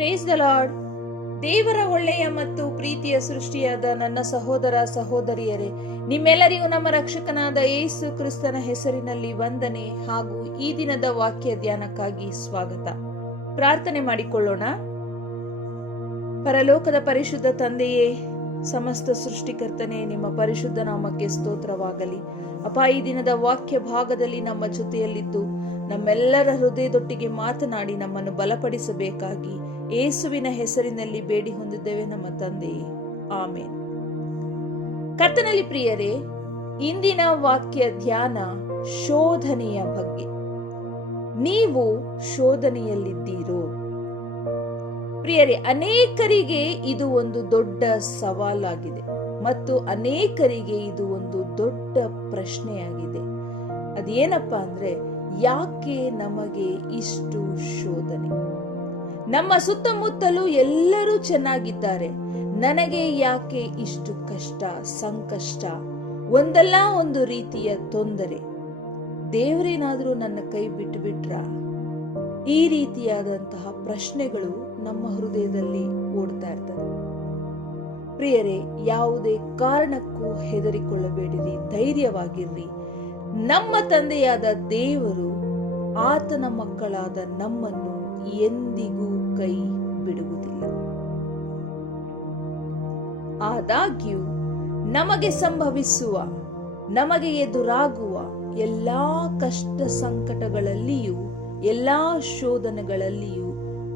Praise the lord ದೇವರ ಒಳ್ಳೆಯ ಮತ್ತು ಪ್ರೀತಿಯ ಸೃಷ್ಟಿಯಾದ ನನ್ನ ಸಹೋದರ ಸಹೋದರಿಯರೇ, ನಿಮ್ಮೆಲ್ಲರಿಗೂ ನಮ್ಮ ರಕ್ಷಕನಾದ ಯೇಸು ಕ್ರಿಸ್ತನ ಹೆಸರಿನಲ್ಲಿ ವಂದನೆ ಹಾಗೂ ಈ ದಿನದ ವಾಕ್ಯ ಧ್ಯಾನಕ್ಕಾಗಿ ಸ್ವಾಗತ. ಪ್ರಾರ್ಥನೆ ಮಾಡಿಕೊಳ್ಳೋಣ. ಪರಲೋಕದ ಪರಿಶುದ್ಧ ತಂದೆಯೇ, ಸಮಸ್ತ ಸೃಷ್ಟಿಕರ್ತನೆ, ನಿಮ್ಮ ಪರಿಶುದ್ಧ ನಾಮಕ್ಕೆ ಸ್ತೋತ್ರವಾಗಲಿ. ಅಪ ಈ ದಿನದ ವಾಕ್ಯ ಭಾಗದಲ್ಲಿ ನಮ್ಮ ಜೊತೆಯಲ್ಲಿದ್ದು ನಮ್ಮೆಲ್ಲರ ಹೃದಯದೊಟ್ಟಿಗೆ ಮಾತನಾಡಿ ನಮ್ಮನ್ನು ಬಲಪಡಿಸಬೇಕಾಗಿ ಏಸುವಿನ ಹೆಸರಿನಲ್ಲಿ ಬೇಡಿ ಹೊಂದಿದ್ದೇವೆ ನಮ್ಮ ತಂದೆಯೇ ಆಮೇನ್. ಕರ್ತನಲ್ಲಿ ಪ್ರಿಯರೇ, ಇಂದಿನ ವಾಕ್ಯ ಧ್ಯಾನ ಶೋಧನೆಯ ಬಗ್ಗೆ. ನೀವು ಶೋಧನೆಯಲ್ಲಿದ್ದೀರೋ? ಪ್ರಿಯರೇ, ಅನೇಕರಿಗೆ ಇದು ಒಂದು ದೊಡ್ಡ ಸವಾಲಾಗಿದೆ ಮತ್ತು ಅನೇಕರಿಗೆ ಇದು ಒಂದು ದೊಡ್ಡ ಪ್ರಶ್ನೆಯಾಗಿದೆ. ಅದೇನಪ್ಪ ಅಂದ್ರೆ, ಯಾಕೆ ನಮಗೆ ಇಷ್ಟು ಶೋಧನೆ? ನಮ್ಮ ಸುತ್ತಮುತ್ತಲೂ ಎಲ್ಲರೂ ಚೆನ್ನಾಗಿದ್ದಾರೆ. ನನಗೆ ಯಾಕೆ ಇಷ್ಟು ಕಷ್ಟ, ಸಂಕಷ್ಟ? ಒಂದಲ್ಲ ಒಂದು ರೀತಿಯ ತೊಂದರೆ. ದೇವರೇನಾದ್ರೂ ನನ್ನ ಕೈ ಬಿಟ್ಟು ಬಿಟ್ರ ಈ ರೀತಿಯಾದಂತಹ ಪ್ರಶ್ನೆಗಳು ನಮ್ಮ ಹೃದಯದಲ್ಲಿ ಓಡ್ತಾ ಇರ್ತದೆ. ಪ್ರಿಯರೇ, ಯಾವುದೇ ಕಾರಣಕ್ಕೂ ಹೆದರಿಕೊಳ್ಳಬೇಡಿರಿ, ಧೈರ್ಯವಾಗಿರ್ರಿ. ನಮ್ಮ ತಂದೆಯಾದ ದೇವರು ಆತನ ಮಕ್ಕಳಾದ ನಮ್ಮನ್ನು ಎಂದಿಗೂ ಕೈ ಬಿಡುವುದಿಲ್ಲ. ಆದಾಗ್ಯೂ, ನಮಗೆ ಸಂಭವಿಸುವ, ನಮಗೆ ಎದುರಾಗುವ ಎಲ್ಲಾ ಕಷ್ಟ ಸಂಕಟಗಳಲ್ಲಿಯೂ, ಎಲ್ಲಾ ಶೋಧನೆಗಳಲ್ಲಿಯೂ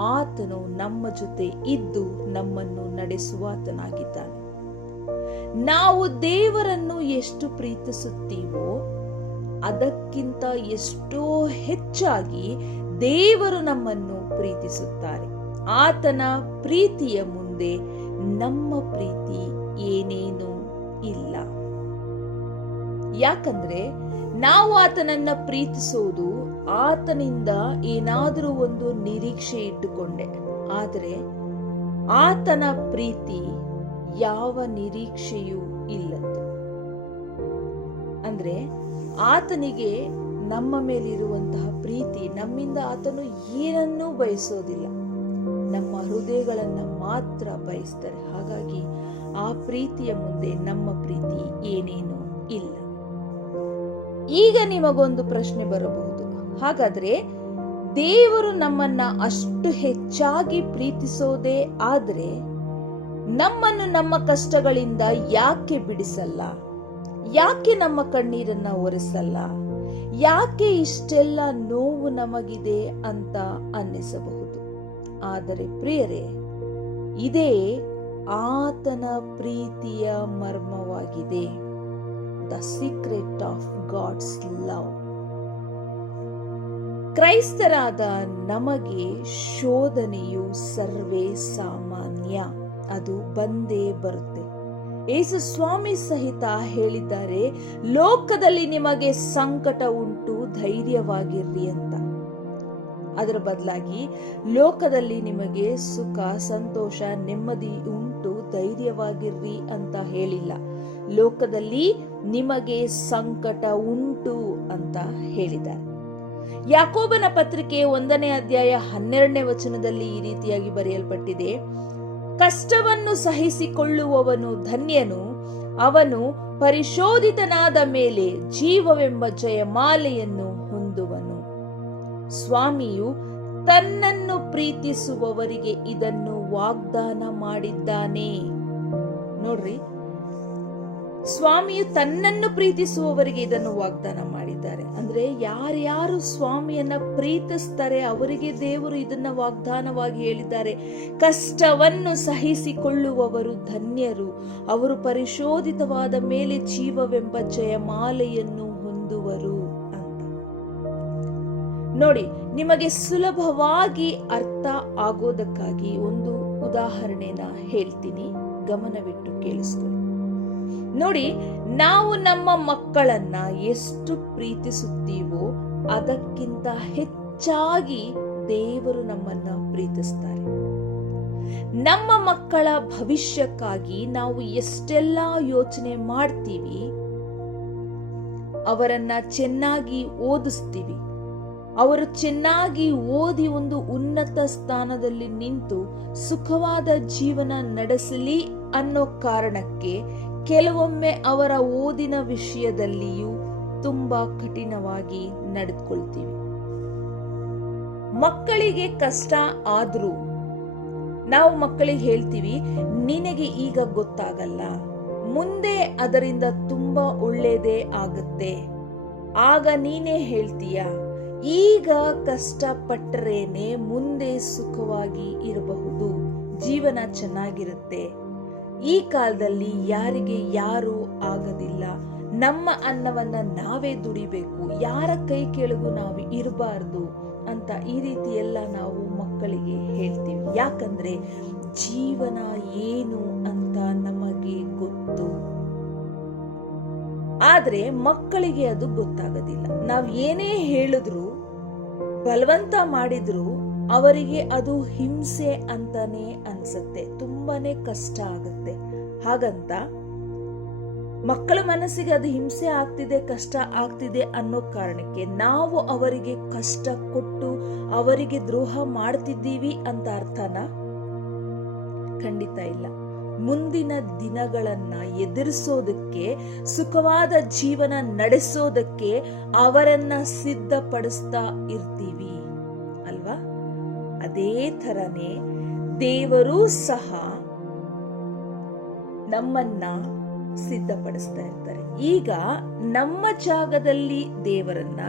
ಆತನು ನಮ್ಮ ಜೊತೆ ಇದ್ದು ನಮ್ಮನ್ನು ನಡೆಸುವಾತನಾಗಿದ್ದಾನೆ. ನಾವು ದೇವರನ್ನು ಎಷ್ಟು ಪ್ರೀತಿಸುತ್ತೀವೋ ಅದಕ್ಕಿಂತ ಎಷ್ಟೋ ಹೆಚ್ಚಾಗಿ ದೇವರು ನಮ್ಮನ್ನು ಪ್ರೀತಿಸುತ್ತಾರೆ. ಆತನ ಪ್ರೀತಿಯ ಮುಂದೆ ನಮ್ಮ ಪ್ರೀತಿ ಏನೇನೂ ಇಲ್ಲ. ಯಾಕಂದ್ರೆ ನಾವು ಆತನನ್ನ ಪ್ರೀತಿಸೋದು ಆತನಿಂದ ಏನಾದರೂ ಒಂದು ನಿರೀಕ್ಷೆ ಇಟ್ಟುಕೊಂಡೆ. ಆದರೆ ಆತನ ಪ್ರೀತಿ ಯಾವ ನಿರೀಕ್ಷೆಯೂ ಇಲ್ಲದ್ದು. ಅಂದ್ರೆ ಆತನಿಗೆ ನಮ್ಮ ಮೇಲಿರುವಂತಹ ಪ್ರೀತಿ, ನಮ್ಮಿಂದ ಆತನು ಏನನ್ನೂ ಬಯಸೋದಿಲ್ಲ. ನಮ್ಮ ಹೃದಯಗಳನ್ನು ಮಾತ್ರ ಬಯಸ್ತಾರೆ. ಹಾಗಾಗಿ ಆ ಪ್ರೀತಿಯ ಮುಂದೆ ನಮ್ಮ ಪ್ರೀತಿ ಏನೇನು ಇಲ್ಲ. ಈಗ ನಿಮಗೊಂದು ಪ್ರಶ್ನೆ ಬರಬಹುದು. ಹಾಗಾದ್ರೆ ದೇವರು ನಮ್ಮನ್ನ ಅಷ್ಟು ಹೆಚ್ಚಾಗಿ ಪ್ರೀತಿಸೋದೇ ಆದ್ರೆ ನಮ್ಮನ್ನು ನಮ್ಮ ಕಷ್ಟಗಳಿಂದ ಯಾಕೆ ಬಿಡಿಸಲ್ಲ? ಯಾಕೆ ನಮ್ಮ ಕಣ್ಣೀರನ್ನ ಒರೆಸಲ್ಲ? ಯಾಕೆ ಇಷ್ಟೆಲ್ಲ ನೋವು ನಮಗಿದೆ ಅಂತ ಅನ್ನಿಸಬಹುದು? ಆದರೆ ಪ್ರಿಯರೇ, ಇದೇ ಆತನ ಪ್ರೀತಿಯ ಮರ್ಮವಾಗಿದೆ. The secret of God's love ಕ್ರೈಸ್ತರಾದ ನಮಗೆ ಶೋಧನೆಯು ಸರ್ವೇ ಸಾಮಾನ್ಯ. ಅದು ಬಂದೇ ಬರುತ್ತೆ. ಯೇಸು ಸ್ವಾಮಿ ಸಹಿತ ಹೇಳಿದ್ದಾರೆ, ಲೋಕದಲ್ಲಿ ನಿಮಗೆ ಸಂಕಟ ಉಂಟು, ಧೈರ್ಯವಾಗಿರ್ರಿ ಅಂತ. ಅದರ ಬದಲಾಗಿ, ಲೋಕದಲ್ಲಿ ನಿಮಗೆ ಸುಖ, ಸಂತೋಷ, ನೆಮ್ಮದಿ ಉಂಟು, ಧೈರ್ಯವಾಗಿರ್ರಿ ಅಂತ ಹೇಳಿಲ್ಲ. ಲೋಕದಲ್ಲಿ ನಿಮಗೆ ಸಂಕಟ ಉಂಟು ಅಂತ ಹೇಳಿದ್ದಾರೆ. ಯಾಕೋಬನ ಪತ್ರಿಕೆ ಒಂದನೇ ಅಧ್ಯಾಯ ಹನ್ನೆರಡನೇ ವಚನದಲ್ಲಿ ಈ ರೀತಿಯಾಗಿ ಬರೆಯಲ್ಪಟ್ಟಿದೆ ಕಷ್ಟವನ್ನು ಸಹಿಸಿಕೊಳ್ಳುವವನು ಧನ್ಯನು. ಅವನು ಪರಿಶೋಧಿತನಾದ ಮೇಲೆ ಜೀವವೆಂಬ ಜಯಮಾಲೆಯನ್ನು ಹೊಂದುವನು. ಸ್ವಾಮಿಯು ತನ್ನನ್ನು ಪ್ರೀತಿಸುವವರಿಗೆ ಇದನ್ನು ವಾಗ್ದಾನ ಮಾಡಿದ್ದಾನೆ. ನೋಡ್ರಿ ಸ್ವಾಮಿಯು ತನ್ನನ್ನು ಪ್ರೀತಿಸುವವರಿಗೆ ಇದನ್ನು ವಾಗ್ದಾನ ಮಾಡಿದ್ದಾರೆ. ಅಂದ್ರೆ ಯಾರ್ಯಾರು ಸ್ವಾಮಿಯನ್ನ ಪ್ರೀತಿಸ್ತಾರೆ, ಅವರಿಗೆ ದೇವರು ಇದನ್ನ ವಾಗ್ದಾನವಾಗಿ ಹೇಳಿದ್ದಾರೆ. ಕಷ್ಟವನ್ನು ಸಹಿಸಿಕೊಳ್ಳುವವರು ಧನ್ಯರು. ಅವರು ಪರಿಶೋಧಿತವಾದ ಮೇಲೆ ಜೀವವೆಂಬ ಜಯಮಾಲೆಯನ್ನು ಹೊಂದುವರು ಅಂತ. ನೋಡಿ, ನಿಮಗೆ ಸುಲಭವಾಗಿ ಅರ್ಥ ಆಗೋದಕ್ಕಾಗಿ ಒಂದು ಉದಾಹರಣೆನ ಹೇಳ್ತೀನಿ. ಗಮನವಿಟ್ಟು ಕೇಳಿಸ್ಕೊಳ್ಳಿ. ನೋಡಿ, ನಾವು ನಮ್ಮ ಮಕ್ಕಳನ್ನ ಎಷ್ಟು ಪ್ರೀತಿಸುತ್ತೀವೋ ಅದಕ್ಕಿಂತ ಹೆಚ್ಚಾಗಿ ದೇವರು ನಮ್ಮನ್ನ ಪ್ರೀತಿಸ್ತಾರೆ. ನಮ್ಮ ಮಕ್ಕಳ ಭವಿಷ್ಯಕ್ಕಾಗಿ ನಾವು ಎಷ್ಟೆಲ್ಲ ಯೋಚನೆ ಮಾಡ್ತೀವಿ, ಅವರನ್ನ ಚೆನ್ನಾಗಿ ಓದಿಸ್ತೀವಿ. ಅವರು ಚೆನ್ನಾಗಿ ಓದಿ ಒಂದು ಉನ್ನತ ಸ್ಥಾನದಲ್ಲಿ ನಿಂತು ಸುಖವಾದ ಜೀವನ ನಡೆಸಲಿ ಅನ್ನೋ ಕಾರಣಕ್ಕೆ ಕೆಲವೊಮ್ಮೆ ಅವರ ಓದಿನ ವಿಷಯದಲ್ಲಿಯೂ ತುಂಬಾ ಕಠಿಣವಾಗಿ ನಡೆದುಕೊಳ್ತೀವಿ. ಮಕ್ಕಳಿಗೆ ಕಷ್ಟ ಆದ್ರೂ ನಾವು ಮಕ್ಕಳಿಗೆ ಹೇಳ್ತೀವಿ, ನಿನಗೆ ಈಗ ಗೊತ್ತಾಗಲ್ಲ. ಮುಂದೆ ಅದರಿಂದ ತುಂಬಾ ಒಳ್ಳೇದೇ ಆಗುತ್ತೆ. ಆಗ ನೀನೇ ಹೇಳ್ತೀಯ, ಈಗ ಕಷ್ಟಪಟ್ಟರೇನೆ ಮುಂದೆ ಸುಖವಾಗಿ ಇರಬಹುದು. ಜೀವನ ಚೆನ್ನಾಗಿರುತ್ತೆ. ಈ ಕಾಲದಲ್ಲಿ ಯಾರಿಗೆ ಯಾರು ಆಗದಿಲ್ಲ. ನಮ್ಮ ಅನ್ನವನ್ನ ನಾವೇ ದುಡಿಬೇಕು. ಯಾರ ಕೈ ಕೆಳಗೂ ನಾವು ಇರಬಾರ್ದು ಅಂತ ಈ ರೀತಿ ಎಲ್ಲ ನಾವು ಮಕ್ಕಳಿಗೆ ಹೇಳ್ತೀವಿ. ಯಾಕಂದ್ರೆ ಜೀವನ ಏನು ಅಂತ ನಮಗೆ ಗೊತ್ತು. ಆದ್ರೆ ಮಕ್ಕಳಿಗೆ ಅದು ಗೊತ್ತಾಗೋದಿಲ್ಲ. ನಾವು ಏನೇ ಹೇಳಿದ್ರು, ಬಲವಂತ ಮಾಡಿದ್ರು ಅವರಿಗೆ ಅದು ಹಿಂಸೆ ಅಂತಾನೆ ಅನ್ಸುತ್ತೆ. ತುಂಬಾನೇ ಕಷ್ಟ ಆಗುತ್ತೆ. ಹಾಗಂತ ಮಕ್ಕಳ ಮನಸ್ಸಿಗೆ ಅದು ಹಿಂಸೆ ಆಗ್ತಿದೆ, ಕಷ್ಟ ಆಗ್ತಿದೆ ಅನ್ನೋ ಕಾರಣಕ್ಕೆ ನಾವು ಅವರಿಗೆ ಕಷ್ಟ ಕೊಟ್ಟು ಅವರಿಗೆ ದ್ರೋಹ ಮಾಡ್ತಿದ್ದೀವಿ ಅಂತ ಅರ್ಥನ ಖಂಡಿತ ಇಲ್ಲ. ಮುಂದಿನ ದಿನಗಳನ್ನ ಎದುರಿಸೋದಕ್ಕೆ, ಸುಖವಾದ ಜೀವನ ನಡೆಸೋದಕ್ಕೆ ಅವರನ್ನ ಸಿದ್ಧಪಡಿಸ್ತಾ ಇರ್ತೀವಿ. ಅದೇ ಥರನೇ ದೇವರೂ ಸಹ ನಮ್ಮನ್ನ ಸಿದ್ಧಪಡಿಸ್ತಾ ಇರ್ತಾರೆ. ಈಗ ನಮ್ಮ ಜಾಗದಲ್ಲಿ ದೇವರನ್ನ,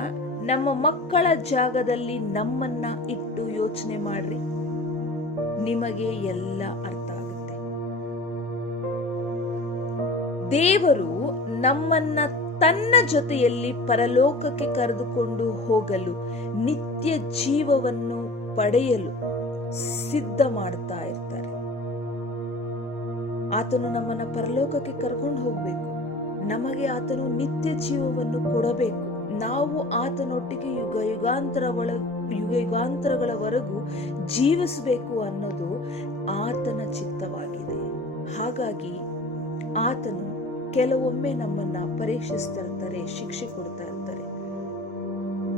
ನಮ್ಮ ಮಕ್ಕಳ ಜಾಗದಲ್ಲಿ ನಮ್ಮನ್ನ ಇಟ್ಟು ಯೋಚನೆ ಮಾಡ್ರಿ. ನಿಮಗೆ ಎಲ್ಲ ಅರ್ಥ ಆಗುತ್ತೆ. ದೇವರು ನಮ್ಮನ್ನ ತನ್ನ ಜೊತೆಯಲ್ಲಿ ಪರಲೋಕಕ್ಕೆ ಕರೆದುಕೊಂಡು ಹೋಗಲು ನಿತ್ಯ ಜೀವವನ್ನು ಪಡೆಯಲು ಸಿದ್ಧ ಮಾಡ್ತಾ ಇರ್ತಾರೆ. ಆತನು ನಮ್ಮನ್ನ ಪರಲೋಕಕ್ಕೆ ಕರ್ಕೊಂಡು ಹೋಗ್ಬೇಕು. ನಮಗೆ ಆತನು ನಿತ್ಯ ಜೀವವನ್ನು ಕೊಡಬೇಕು. ನಾವು ಆತನೊಟ್ಟಿಗೆ ಯುಗ ಯುಗಾಂತರ ಒಳ ಯುಗ ಯುಗಾಂತರಗಳವರೆಗೂ ಜೀವಿಸಬೇಕು ಅನ್ನೋದು ಆತನ ಚಿತ್ತವಾಗಿದೆ. ಹಾಗಾಗಿ ಆತನು ಕೆಲವೊಮ್ಮೆ ನಮ್ಮನ್ನ ಪರೀಕ್ಷಿಸ್ತಾ ಇರ್ತಾರೆ, ಶಿಕ್ಷೆ ಕೊಡ್ತಾ ಇರ್ತಾರೆ.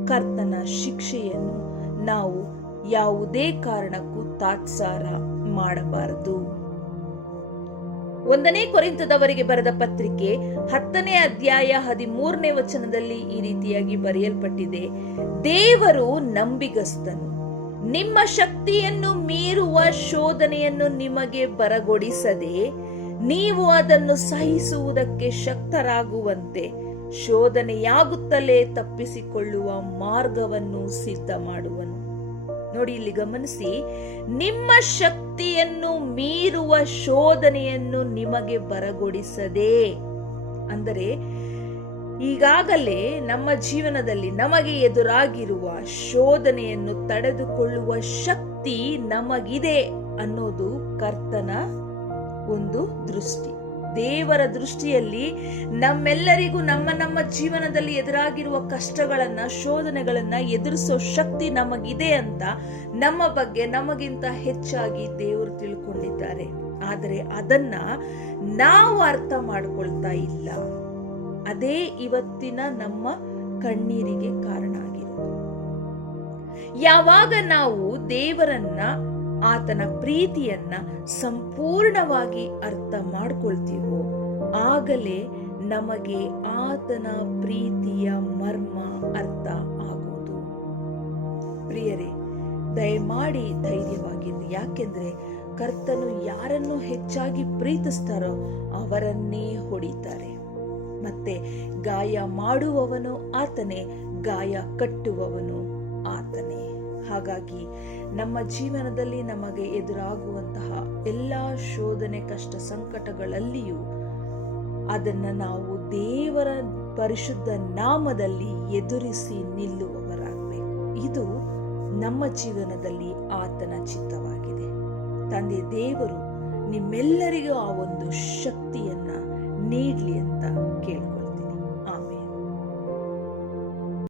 ಕರ್ತನ ಶಿಕ್ಷೆಯನ್ನು ನಾವು ಯಾವುದೇ ಕಾರಣಕ್ಕೂ ತಾತ್ಸಾರ ಮಾಡಬಾರದು. ಒಂದನೇ ಕೊರಿಂತದವರಿಗೆ ಬರೆದ ಪತ್ರಿಕೆ ಹತ್ತನೇ ಅಧ್ಯಾಯ ಹದಿಮೂರನೇ ವಚನದಲ್ಲಿ ಈ ರೀತಿಯಾಗಿ ಬರೆಯಲ್ಪಟ್ಟಿದೆ. ದೇವರು ನಂಬಿಗಸ್ತನು. ನಿಮ್ಮ ಶಕ್ತಿಯನ್ನು ಮೀರುವ ಶೋಧನೆಯನ್ನು ನಿಮಗೆ ಬರಗೊಡಿಸದೆ ನೀವು ಅದನ್ನು ಸಹಿಸುವುದಕ್ಕೆ ಶಕ್ತರಾಗುವಂತೆ ಶೋಧನೆಯಾಗುತ್ತಲೇ ತಪ್ಪಿಸಿಕೊಳ್ಳುವ ಮಾರ್ಗವನ್ನು ಸಿದ್ಧ ಮಾಡುವನು ನೋಡಿ, ಇಲ್ಲಿ ಗಮನಿಸಿ, ನಿಮ್ಮ ಶಕ್ತಿಯನ್ನು ಮೀರುವ ಶೋಧನೆಯನ್ನು ನಿಮಗೆ ಬರಗೊಡಿಸದೆ, ಅಂದರೆ ಈಗಾಗಲೇ ನಮ್ಮ ಜೀವನದಲ್ಲಿ ನಮಗೆ ಎದುರಾಗಿರುವ ಶೋಧನೆಯನ್ನು ತಡೆದುಕೊಳ್ಳುವ ಶಕ್ತಿ ನಮಗಿದೆ ಅನ್ನೋದು ಕರ್ತನ ಒಂದು ದೃಷ್ಟಿ. ದೇವರ ದೃಷ್ಟಿಯಲ್ಲಿ ನಮ್ಮೆಲ್ಲರಿಗೂ ನಮ್ಮ ನಮ್ಮ ಜೀವನದಲ್ಲಿ ಎದುರಾಗಿರುವ ಕಷ್ಟಗಳನ್ನ, ಶೋಧನೆಗಳನ್ನ ಎದುರಿಸೋ ಶಕ್ತಿ ನಮಗಿದೆ ಅಂತ ನಮ್ಮ ಬಗ್ಗೆ ನಮಗಿಂತ ಹೆಚ್ಚಾಗಿ ದೇವರು ತಿಳ್ಕೊಂಡಿದ್ದಾರೆ. ಆದರೆ ಅದನ್ನ ನಾವು ಅರ್ಥ ಮಾಡ್ಕೊಳ್ತಾ ಇಲ್ಲ. ಅದೇ ಇವತ್ತಿನ ನಮ್ಮ ಕಣ್ಣೀರಿಗೆ ಕಾರಣ ಆಗಿರೋದು. ಯಾವಾಗ ನಾವು ದೇವರನ್ನ ಆತನ ಪ್ರೀತಿಯನ್ನ ಸಂಪೂರ್ಣವಾಗಿ ಅರ್ಥ ಮಾಡ್ಕೊಳ್ತೀವೋ, ಆಗಲೇ ನಮಗೆ ಆತನ ಪ್ರೀತಿಯ ಮರ್ಮ ಅರ್ಥ ಆಗುವುದು ಪ್ರಿಯರೇ, ದಯಮಾಡಿ ಧೈರ್ಯವಾಗಿರಿ. ಯಾಕೆಂದ್ರೆ ಕರ್ತನು ಯಾರನ್ನು ಹೆಚ್ಚಾಗಿ ಪ್ರೀತಿಸ್ತಾರೋ ಅವರನ್ನೇ ಹೊಡಿತಾರೆ. ಮತ್ತೆ ಗಾಯ ಮಾಡುವವನು ಆತನೇ, ಗಾಯ ಕಟ್ಟುವವನು ಆತನೇ. ಹಾಗಾಗಿ ನಮ್ಮ ಜೀವನದಲ್ಲಿ ನಮಗೆ ಎದುರಾಗುವಂತಹ ಎಲ್ಲ ಶೋಧನೆ ಕಷ್ಟ ಸಂಕಟಗಳಲ್ಲಿಯೂ ಅದನ್ನ ನಾವು ದೇವರ ಪರಿಶುದ್ಧ ನಾಮದಲ್ಲಿ ಎದುರಿಸಿ ನಿಲ್ಲುವವರಾಗಬೇಕು. ಇದು ನಮ್ಮ ಜೀವನದಲ್ಲಿ ಆತನ ಚಿತ್ತವಾಗಿದೆ. ತಂದೆ ದೇವರು ನಿಮ್ಮೆಲ್ಲರಿಗೂ ಆ ಒಂದು ಶಕ್ತಿಯನ್ನ ನೀಡಲಿ ಅಂತ ಕೇಳ್ಕೊಳ್ಳಿ